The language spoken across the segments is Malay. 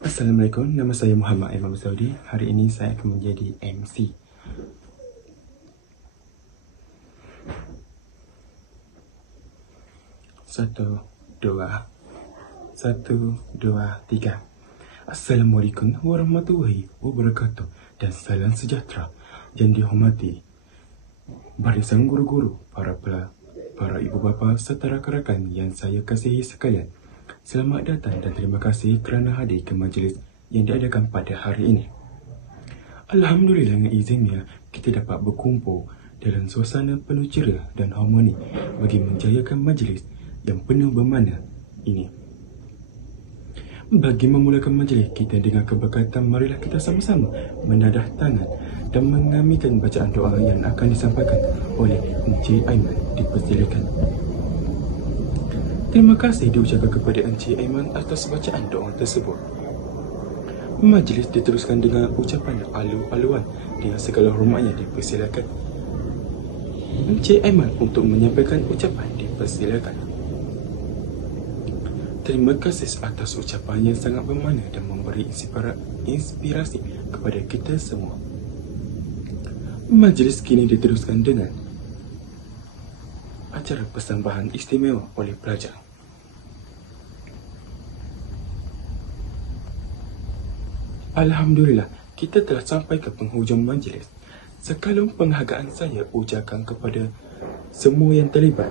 Assalamualaikum, nama saya Muhammad Imam Saudi. Hari ini saya akan menjadi MC. Satu, dua, tiga. Assalamualaikum warahmatullahi wabarakatuh dan salam sejahtera yang dihormati barisan guru-guru, para ibu bapa serta rakan-rakan yang saya kasihi sekalian. Selamat datang dan terima kasih kerana hadir ke majlis yang diadakan pada hari ini. Alhamdulillah dengan izinnya kita dapat berkumpul dalam suasana penuh ceria dan harmoni bagi menjayakan majlis yang penuh bermakna ini. Bagi memulakan majlis kita dengan keberkatan, marilah kita sama-sama menadah tangan dan mengaminkan bacaan doa yang akan disampaikan oleh Encik Aiman. Dipersilakan. Terima kasih diucapkan kepada Encik Aiman atas bacaan doa tersebut. Majlis diteruskan dengan ucapan alu-aluan dengan segala hormatnya. Dipersilakan Encik Aiman untuk menyampaikan ucapan. Dipersilakan. Terima kasih atas ucapan yang sangat bermakna dan memberi inspirasi kepada kita semua. Majlis kini diteruskan dengan acara persembahan istimewa oleh pelajar. Alhamdulillah, kita telah sampai ke penghujung majlis. Sekalung penghargaan saya ucapkan kepada semua yang terlibat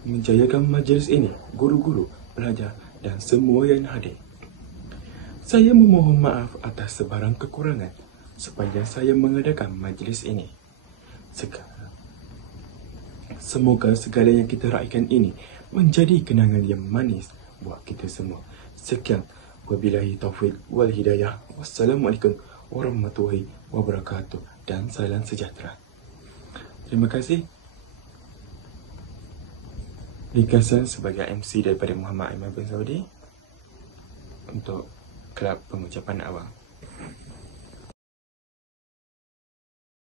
menjayakan majlis ini, guru-guru, pelajar dan semua yang hadir. Saya memohon maaf atas sebarang kekurangan sepanjang saya mengadakan majlis ini. Semoga segala yang kita raikan ini menjadi kenangan yang manis buat kita semua. Sekian, wabillahi taufiq wal hidayah. Wassalamualaikum warahmatullahi wabarakatuh dan salam sejahtera. Terima kasih. Ringkasan sebagai MC daripada Muhammad Imam bin Saudi untuk kelab pengucapan awal.